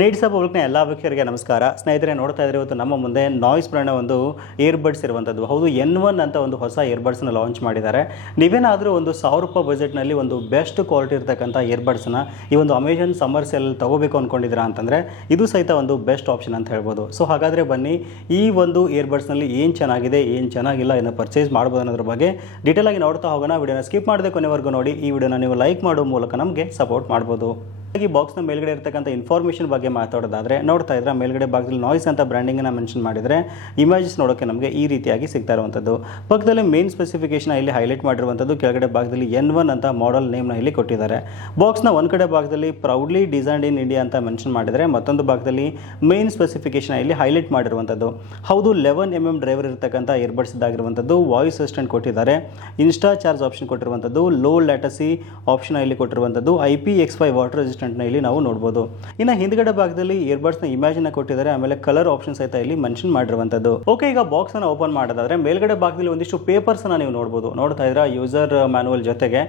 ನೀಡ್ಸ ಪಬ್ಲಿಕ್ನ ಎಲ್ಲ ವೀಕ್ಷಕರಿಗೆ ನಮಸ್ಕಾರ. ಸ್ನೇಹಿತರೆ, ನೋಡ್ತಾ ಇದ್ರೆ ಇವತ್ತು ನಮ್ಮ ಮುಂದೆ ನಾಯ್ಸ್ ಬ್ರ್ಯಾಂಡ್ನ ಒಂದು ಇಯರ್ಬಡ್ಸ್ ಇರುವಂಥದ್ದು ಹೌದು ಎನ್ ಒನ್ ಅಂತ ಒಂದು ಹೊಸ ಇಯರ್ಬಡ್ಸ್ನ ಲಾಂಚ್ ಮಾಡಿದ್ದಾರೆ. ನೀವೇನಾದರೂ ಒಂದು ಸಾವಿರ ರೂಪಾಯಿ ಬಜೆಟ್ನಲ್ಲಿ ಒಂದು ಬೆಸ್ಟ್ ಕ್ವಾಲಿಟಿ ಇರ್ತಕ್ಕಂಥ ಇಯರ್ಬಡ್ಸ್ನ ಈ ಒಂದು ಅಮೆಝಾನ್ ಸಮ್ಮರ್ ಸೇಲ್ ತಗೋಬೇಕು ಅಂದ್ಕೊಂಡಿದ್ದೀರಾ ಅಂತಂದರೆ, ಇದು ಸಹಿತ ಒಂದು ಬೆಸ್ಟ್ ಆಪ್ಷನ್ ಅಂತ ಹೇಳ್ಬೋದು. ಸೊ ಹಾಗಾದರೆ ಬನ್ನಿ, ಈ ಒಂದು ಇಯರ್ಬಡ್ಸ್ನಲ್ಲಿ ಏನು ಚೆನ್ನಾಗಿದೆ, ಏನು ಚೆನ್ನಾಗಿಲ್ಲ ಇದನ್ನು ಪರ್ಚೇಸ್ ಮಾಡ್ಬೋದು ಅನ್ನೋದ್ರ ಬಗ್ಗೆ ಡೀಟೇಲ್ ಆಗಿ ನೋಡ್ತಾ ಹೋಗೋಣ. ವಿಡಿಯೋನ ಸ್ಕಿಪ್ ಮಾಡದೆ ಕೊನೆವರೆಗೂ ನೋಡಿ. ಈ ವಿಡಿಯೋನ ನೀವು ಲೈಕ್ ಮಾಡೋ ಮೂಲಕ ನಮಗೆ ಸಪೋರ್ಟ್ ಮಾಡ್ಬೋದು. ಈ ಬಾಕ್ಸ್ನ ಮೇಲ್ಗಡೆ ಇರ್ತಕ್ಕಂಥ ಇನ್ಫಾರ್ಮೇಷನ್ ಬಗ್ಗೆ ಮಾತಾಡೋದಾದ್ರೆ, ನೋಡ್ತಾ ಇದ್ರೆ ಮೇಲ್ಗಡೆ ಭಾಗದಲ್ಲಿ ನಾಯ್ಸ್ ಅಂತ ಬ್ರ್ಯಾಂಡಿಂಗನ್ನು ಮೆನ್ಷನ್ ಮಾಡಿದರೆ ಇಮೇಜಸ್ ನೋಡೋಕ್ಕೆ ನಮಗೆ ಈ ರೀತಿಯಾಗಿ ಸಿಗ್ತಾ ಇರುವಂಥದ್ದು. ಪಕ್ಕದಲ್ಲಿ ಮೇನ್ ಸ್ಪೆಸಿಫಿಕೇಶನ್ ಇಲ್ಲಿ ಹೈಲೈಟ್ ಮಾಡಿರುವಂಥದ್ದು, ಕೆಳಗಡೆ ಭಾಗದಲ್ಲಿ ಎನ್ ಒನ್ ಅಂತ ಮಾಡೆಲ್ ನೇಮ್ನ ಇಲ್ಲಿ ಕೊಟ್ಟಿದ್ದಾರೆ. ಬಾಕ್ಸ್ನ ಒಂದು ಕಡೆ ಭಾಗದಲ್ಲಿ ಪ್ರೌಡ್ಲಿ ಡಿಸೈನ್ಡ್ ಇನ್ ಇಂಡಿಯಾ ಅಂತ ಮೆನ್ಷನ್ ಮಾಡಿದರೆ, ಮತ್ತೊಂದು ಭಾಗದಲ್ಲಿ ಮೇನ್ ಸ್ಪೆಸಿಫಿಕೇಶನ್ ಇಲ್ಲಿ ಹೈಲೈಟ್ ಮಾಡಿರುವಂಥದ್ದು. ಹೌದು ಲೆವೆನ್ ಎಂ ಎಂ ಡ್ರೈವರ್ ಇರತಕ್ಕಂಥ ಏರ್ಬಡ್ಸ್ ಇದಾಗಿರುವಂಥದ್ದು ವಾಯ್ಸ್ ಅಸಿಸ್ಟೆಂಟ್ ಕೊಟ್ಟಿದ್ದಾರೆ. ಇನ್ಸ್ಟಾ ಚಾರ್ಜ್ ಆಪ್ಷನ್ ಕೊಟ್ಟಿರುವಂಥದ್ದು ಲೋ ಲ್ಯಾಟಸಿ ಆಪ್ಷನ್ ಇಲ್ಲಿ ಕೊಟ್ಟಿರುವಂಥದ್ದು I P X five water ರೆಸಿಸ್ಟೆಂಟ್ನ ಇಲ್ಲಿ ನಾವು ನೋಡ್ಬೋದು. ಇನ್ನು ಹಿಂದ್ಗಡೆ ಭಾಗದಲ್ಲಿ ಇಯರ್ಬಡ್ಸ್ನ ನ ಕೊಟ್ಟಿದ್ದಾರೆ, ಆಮೇಲೆ ಕಲರ್ ಆಪ್ಷನ್ ಸಹಿತ ಇಲ್ಲಿ ಮೆನ್ಷನ್ ಮಾಡಿರುವಂಥದ್ದು ಓಕೆ ಈಗ ಬಾಕ್ಸ್ ಅನ್ನು ಓಪನ್ ಮಾಡೋದಾದ್ರೆ ಮೇಲ್ಗಡೆ ಭಾಗದಲ್ಲಿ ಒಂದಿಷ್ಟು ಪೇಪರ್ಸ್ ಅನ್ನ ನೀವು ನೋಡ್ಬೋದು. ನೋಡ್ತಾ ಇದ್ರ ಯೂಸರ್ ಮ್ಯಾನುವಲ್ ಜೊತೆಗೆ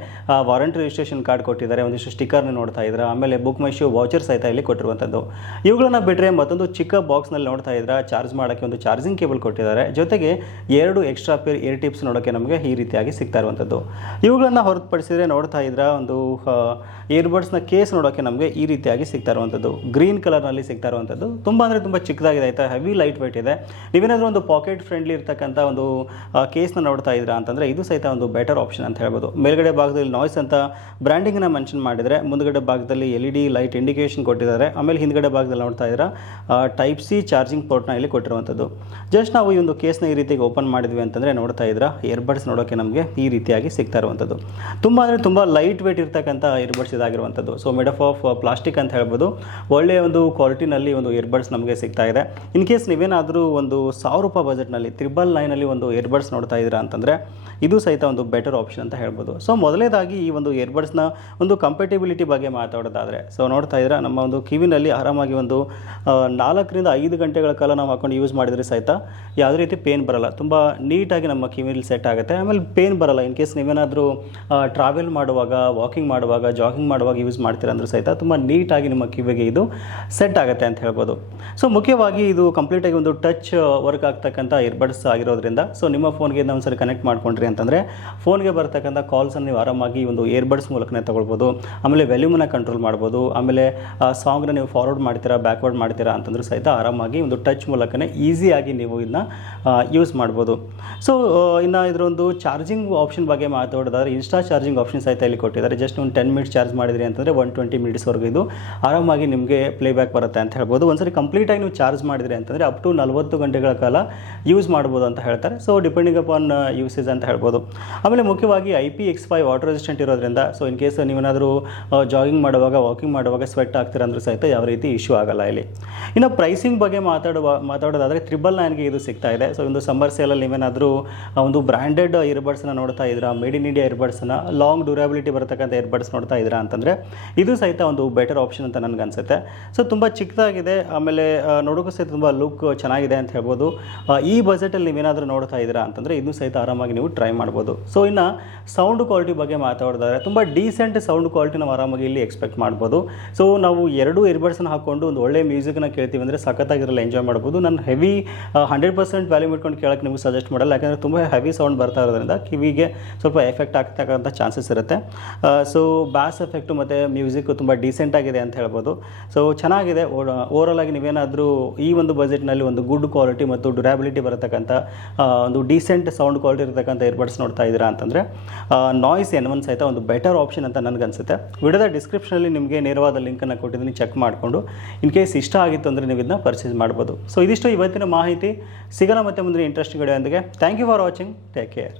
ವಾರಂಟಿ ರಿಜಿಸ್ಟ್ರೇಷನ್ ಕಾರ್ಡ್ ಕೊಟ್ಟಿದ್ದಾರೆ, ಒಂದಿಷ್ಟು ಸ್ಟಿಕ್ಕರ್ನ ನೋಡ್ತಾ ಇದ್ರ ಆಮೇಲೆ ಬುಕ್ ಮೈ ಶೂ ವಾಚರ್ ಸಹಿತ ಇಲ್ಲಿ ಕೊಟ್ಟಿರುವಂಥದ್ದು ಇವುಗಳನ್ನ ಬಿಟ್ಟರೆ ಮತ್ತೊಂದು ಚಿಕ್ಕ ಬಾಕ್ಸ್ನಲ್ಲಿ ನೋಡ್ತಾ ಇದ್ರ ಚಾರ್ಜ್ ಮಾಡೋಕ್ಕೆ ಒಂದು ಚಾರ್ಜಿಂಗ್ ಕೇಬಲ್ ಕೊಟ್ಟಿದ್ದಾರೆ. ಜೊತೆಗೆ ಎರಡು ಎಕ್ಸ್ಟ್ರಾ ಪೇರ್ ಏರ್ ಟಿಪ್ಸ್ ನೋಡೋಕ್ಕೆ ನಮಗೆ ಈ ರೀತಿಯಾಗಿ ಸಿಗ್ತಾ ಇರುವಂಥದ್ದು ಇವುಗಳನ್ನ ಹೊರತುಪಡಿಸಿದ್ರೆ ನೋಡ್ತಾ ಇದ್ರ ಒಂದು ಇಯರ್ಬಡ್ಸ್ನ ಕೇಸ್ ನೋಡೋಕ್ಕೆ ನಮಗೆ ಈ ರೀತಿಯಾಗಿ ಸಿಗ್ತಾ ಇರುವಂಥದ್ದು. ಗ್ರೀನ್ ಕಲರ್ನಲ್ಲಿ ಸಿಗ್ತಾ ಇರುವಂಥದ್ದು. ತುಂಬ ಅಂದರೆ ತುಂಬ ಚಿಕ್ಕದಾಗಿದೆ, ಆಯಿತಾ? ಹೆವಿ ಲೈಟ್ ವೆಯ್ಟ್ ಇದೆ. ನೀವೇನಾದರೂ ಒಂದು ಪಾಕೆಟ್ ಫ್ರೆಂಡ್ಲಿ ಇರ್ತಕ್ಕಂಥ ಒಂದು ಕೇಸ್ನ ನೋಡ್ತಾ ಇದ್ದೀರಾ ಅಂತಂದರೆ ಇದು ಸಹಿತ ಒಂದು ಬೆಟರ್ ಆಪ್ಷನ್ ಅಂತ ಹೇಳ್ಬೋದು. ಮೇಲ್ಗಡೆ ಭಾಗದಲ್ಲಿ ನಾಯ್ಸ್ ಅಂತ ಬ್ರ್ಯಾಂಡಿಂಗ್ನ ಮೆನ್ಷನ್ ಮಾಡಿದರೆ, ಮುಂದ್ಗಡೆ ಭಾಗದಲ್ಲಿ L E D light indication ಕೊಟ್ಟಿದ್ದಾರೆ. ಆಮೇಲೆ ಹಿಂದ್ಗಡೆ ಭಾಗದಲ್ಲಿ ನೋಡ್ತಾ ಇದ್ದೀರಾ ಟೈಪ್ ಸಿ ಚಾರ್ಜಿಂಗ್ ಪೋರ್ಟ್ನ ಇಲ್ಲಿ ಕೊಟ್ಟಿರುವಂಥದ್ದು. ಜಸ್ಟ್ ನಾವು ಈ ಒಂದು ಕೇಸ್ನ ಈ ರೀತಿಗೆ ಓಪನ್ ಮಾಡಿದ್ವಿ ಅಂತಂದರೆ ನೋಡ್ತಾ ಇದ್ದೀರಾ ಇಯರ್ಬಡ್ಸ್ ನೋಡೋಕ್ಕೆ ನಮಗೆ ಈ ರೀತಿಯಾಗಿ ಸಿಗ್ತಾ ಇರುವಂಥದ್ದು. ತುಂಬ ಅಂದರೆ ತುಂಬ ಲೈಟ್ ವೆಯ್ಟ್ ಇರ್ತಕ್ಕಂಥ earbuds ಇದಾಗಿರುವಂಥದ್ದು. So made of of plastic ಅಂತ ಹೇಳ್ಬೋದು. ಒಳ್ಳೆಯ ಒಂದು ಕ್ವಾಲಿಟಿನಲ್ಲಿ ಒಂದು ಇಯರ್ಬಡ್ಸ್ ನಮಗೆ ಸಿಗ್ತಾ ಇದೆ. ಇನ್ ಕೇಸ್ ನೀವೇನಾದರೂ ಒಂದು ಸಾವಿರ ರೂಪಾಯಿ ಬಜೆಟ್ನಲ್ಲಿ ತ್ರಿಬಲ್ ನೈನಲ್ಲಿ ಒಂದು ಇಯರ್ಬಡ್ಸ್ ನೋಡ್ತಾ ಇದ್ದೀರಾ ಅಂತಂದರೆ, ಇದು ಸಹಿತ ಒಂದು ಬೆಟರ್ ಆಪ್ಷನ್ ಅಂತ ಹೇಳ್ಬೋದು. ಸೊ ಮೊದಲೇದಾಗಿ ಈ ಒಂದು ಇಯರ್ಬಡ್ಸ್ನ ಒಂದು ಕಂಪೇಟಬಿಲಿಟಿ ಬಗ್ಗೆ ಮಾತಾಡೋದಾದರೆ ಸೊ ನೋಡ್ತಾ ಇದ್ರೆ ನಮ್ಮ ಒಂದು ಕಿವಿನಲ್ಲಿ ಆರಾಮಾಗಿ ಒಂದು ನಾಲ್ಕರಿಂದ ಐದು ಗಂಟೆಗಳ ಕಾಲ ನಾವು ಹಾಕೊಂಡು ಯೂಸ್ ಮಾಡಿದರೆ ಸಹಿತ ಯಾವುದೇ ರೀತಿ ಪೇನ್ ಬರಲ್ಲ. ತುಂಬ ನೀಟಾಗಿ ನಮ್ಮ ಕಿವಿಲಿ ಸೆಟ್ ಆಗುತ್ತೆ. ಆಮೇಲೆ ಪೇನ್ ಬರಲ್ಲ. ಇನ್ ಕೇಸ್ ನೀವೇನಾದರೂ ಟ್ರಾವೆಲ್ ಮಾಡುವಾಗ ವಾಕಿಂಗ್ ಮಾಡುವಾಗ ಜಾಗಿಂಗ್ ಮಾಡುವಾಗ ಯೂಸ್ ಮಾಡ್ತೀರಾ ಅಂದ್ರೆ ತುಂಬ ನೀಟಾಗಿ ನಿಮ್ಮ ಕಿವಿಗೆ ಇದು ಸೆಟ್ ಆಗುತ್ತೆ ಅಂತ ಹೇಳ್ಬೋದು. ಸೊ ಮುಖ್ಯವಾಗಿ ಇದು ಕಂಪ್ಲೀಟಾಗಿ ಒಂದು ಟಚ್ ವರ್ಕ್ ಆಗ್ತಕ್ಕಂಥ ಇಯರ್ಬಡ್ಸ್ ಆಗಿರೋದ್ರಿಂದ ಸೊ ನಿಮ್ಮ ಫೋನ್ಗೆ ಇನ್ನೊಂದು ಸರಿ ಕನೆಕ್ಟ್ ಮಾಡ್ಕೊಂಡ್ರಿ ಅಂತಂದರೆ ಫೋನ್ಗೆ ಬರ್ತಕ್ಕಂಥ ಕಾಲ್ಸನ್ನು ನೀವು ಆರಾಮಾಗಿ ಒಂದು ಇಯರ್ಬಡ್ಸ್ ಮೂಲಕನೇ ತೊಗೊಳ್ಬೋದು. ಆಮೇಲೆ ವ್ಯಾಲ್ಯೂಮನ್ನು ಕಂಟ್ರೋಲ್ ಮಾಡ್ಬೋದು. ಆಮೇಲೆ ಸಾಂಗ್ನ ನೀವು ಫಾರ್ವರ್ಡ್ ಮಾಡ್ತೀರಾ ಬ್ಯಾಕ್ವರ್ಡ್ ಮಾಡ್ತೀರಾ ಅಂತಂದ್ರೂ ಸಹಿತ ಆರಾಮಾಗಿ ಒಂದು ಟಚ್ ಮೂಲಕನೇ ಈಸಿಯಾಗಿ ನೀವು ಇದನ್ನ ಯೂಸ್ ಮಾಡ್ಬೋದು. ಸೊ ಇನ್ನು ಇದರೊಂದು ಚಾರ್ಜಿಂಗ್ ಆಪ್ಷನ್ ಬಗ್ಗೆ ಮಾತಾಡೋದಾದ್ರೆ ಇನ್ಸ್ಟಾ ಚಾರ್ಜಿಂಗ್ ಆಪ್ಷನ್ ಸಹಿತ ಇಲ್ಲಿ ಕೊಟ್ಟಿದ್ದಾರೆ. ಜಸ್ಟ್ ಒಂದು ಟೆನ್ ಮಿನಿಟ್ಸ್ ಚಾರ್ಜ್ ಮಾಡಿದ್ರಿ ಅಂತಂದರೆ ಒನ್ ಟ್ವೆಂಟಿ ಮಿನಿಟ್ಸ್ವರೆಗೂ ಇದು ಆರಾಮಾಗಿ ನಿಮಗೆ ಪ್ಲೇಬ್ಯಾಕ್ ಬರುತ್ತೆ ಅಂತ ಹೇಳ್ಬೋದು. ಒಂದ್ಸರಿ ಕಂಪ್ಲೀಟಾಗಿ ನೀವು ಚಾರ್ಜ್ ಮಾಡಿದ್ರಿ ಅಂತಂದರೆ ಅಪ್ ಟು ನಲವತ್ತು ಗಂಟೆಗಳ ಕಾಲ ಯೂಸ್ ಮಾಡ್ಬೋದು ಅಂತ ಹೇಳ್ತಾರೆ. ಸೊ ಡಿಪೆಂಡಿಂಗ್ ಅಪಾನ್ ಯೂಸೇಜ್ ಅಂತ ಹೇಳ್ಬೋದು. ಆಮೇಲೆ ಮುಖ್ಯವಾಗಿ I P X five water resistant ಇರೋದ್ರಿಂದ ಸೊ ಇನ್ ಕೇಸ್ ನೀವೇನಾದರೂ ಜಾಗಿಂಗ್ ಮಾಡುವಾಗ ವಾಕಿಂಗ್ ಮಾಡುವಾಗ ಸ್ವೆಟ್ ಆಗ್ತೀರ ಸಹಿತ ಯಾವ ರೀತಿ ಇಶ್ಯೂ ಆಗಲ್ಲ ಇಲ್ಲಿ. ಇನ್ನು ಪ್ರೈಸಿಂಗ್ ಬಗ್ಗೆ ಮಾತಾಡುವ, ಮಾತಾಡೋದಾದರೆ ತ್ರಿಬಲ್ ನೈನ್ಗೆ ಇದು ಸಿಗ್ತಾ ಇದೆ. ಸೊ ಒಂದು ಸಮ್ಮರ್ ಸೇಲಲ್ಲಿ ನೀವೇನಾದರೂ ಒಂದು ಬ್ರ್ಯಾಂಡೆಡ್ ಇಯರ್ಬಡ್ಸನ್ನ ನೋಡ್ತಾ ಇದ್ದೀರಾ? ಮೇಡ್ ಇನ್ ಇಂಡಿಯಾ ಇಯರ್ಬಡ್ಸ್ನ ಲಾಂಗ್ ಡ್ಯೂರಬಿಲಿಟಿ ಬರತಕ್ಕಂಥ ಇಯರ್ಬಡ್ಸ್ ನೋಡ್ತಾ ಇದ್ದೀರಾ ಅಂತಂದರೆ, ಇದು ಸಹಿತ ಒಂದು ಬೆಟರ್ ಆಪ್ಷನ್ ಅಂತ ನನಗೆ ಅನ್ಸುತ್ತೆ. ಸೊ ತುಂಬ ಚಿಕ್ಕದಾಗಿದೆ, ಆಮೇಲೆ ನೋಡೋಕ್ಕೂ ಸಹಿತ ತುಂಬ ಲುಕ್ ಚೆನ್ನಾಗಿದೆ ಅಂತ ಹೇಳ್ಬೋದು. ಈ ಬಜೆಟಲ್ಲಿ ನೀವೇನಾದರೂ ನೋಡ್ತಾ ಇದ್ದೀರಾ ಅಂತಂದರೆ ಇದು ಸಹಿತ ಆರಾಮಾಗಿ ನೀವು ಟ್ರೈ ಮಾಡ್ಬೋದು. ಸೊ ಇನ್ನು ಸೌಂಡ್ ಕ್ವಾಲಿಟಿ ಬಗ್ಗೆ ಮಾತಾಡಿದ್ರೆ ತುಂಬ ಡೀಸೆಂಟ್ ಸೌಂಡ್ ಕ್ವಾಲಿಟಿ ನಾವು ಆರಾಮಾಗಿ ಇಲ್ಲಿ ಎಕ್ಸ್ಪೆಕ್ಟ್ ಮಾಡ್ಬೋದು. ಸೊ ನಾವು ಎರಡು ಇಯರ್ಬಡ್ಸ್ನ ಹಾಕ್ಕೊಂಡು ಒಂದು ಒಳ್ಳೆ ಮ್ಯೂಸಿಕ್ನ ಕೇಳ್ತೀವಿ ಅಂದರೆ ಸಖತ್ತಾಗಿರಲ್ಲ ಎಂಜಾಯ್ ಮಾಡ್ಬೋದು. ನಾನು ಹೆವಿ ಹಂಡ್ರೆಡ್ ಪರ್ಸೆಂಟ್ ವ್ಯಾಲ್ಯೂ ಇಟ್ಕೊಂಡು ಕೇಳೋಕ್ಕೆ ನಿಮಗೆ ಸಜೆಸ್ಟ್ ಮಾಡಲ್ಲ. ಯಾಕಂದರೆ ತುಂಬ ಹೆವಿ ಸೌಂಡ್ ಬರ್ತಾ ಇರೋದ್ರಿಂದ ಕಿವಿಗೆ ಸ್ವಲ್ಪ ಎಫೆಕ್ಟ್ ಆಗ್ತಕ್ಕಂಥ ಚಾನ್ಸಸ್ ಇರುತ್ತೆ. ಸೊ ಬ್ಯಾಸ್ ಎಫೆಕ್ಟು ಮತ್ತು ಮ್ಯೂಸಿಕ್ ತುಂಬ ಡೀಸೆಂಟ್ ಆಗಿದೆ ಅಂತ ಹೇಳ್ಬೋದು. ಸೊ ಚೆನ್ನಾಗಿದೆ. ಓವರಾಲ್ ಆಗಿ ನೀವೇನಾದರೂ ಈ ಒಂದು ಬಜೆಟ್ನಲ್ಲಿ ಒಂದು ಗುಡ್ ಕ್ವಾಲಿಟಿ ಮತ್ತು ಡ್ಯೂರಾಬಿಲಿಟಿ ಬರತಕ್ಕಂಥ ಒಂದು ಡೀಸೆಂಟ್ ಸೌಂಡ್ ಕ್ವಾಲಿಟಿ ಇರತಕ್ಕಂಥ ಏರ್ಬಡ್ಸ್ ನೋಡ್ತಾ ಇದ್ದೀರಾ ಅಂತಂದರೆ ನಾಯ್ಸ್ ಎನ್ ಸಹಿತ ಒಂದು ಬೆಟರ್ ಆಪ್ಷನ್ ಅಂತ ನನಗನ್ಸುತ್ತೆ ವಿಡಿಯೋದ ಡಿಸ್ಕ್ರಿಪ್ಷನಲ್ಲಿ ನಿಮಗೆ ನೇರವಾದ ಲಿಂಕನ್ನು ಕೊಟ್ಟಿದ್ದೀನಿ ಚೆಕ್ ಮಾಡಿಕೊಂಡು. ಇನ್ ಕೇಸ್ ಇಷ್ಟ ಆಗಿತ್ತು ಅಂದರೆ ನೀವು ಇದನ್ನ ಪರ್ಚೇಸ್ ಮಾಡ್ಬೋದು. ಸೊ ಇದಿಷ್ಟು ಇವತ್ತಿನ ಮಾಹಿತಿ. ಸಿಗೋಣ ಮತ್ತೆ ಮುಂದಿನ interest ವಿಡಿಯೋದೊಂದಿಗೆ thank you for watching take care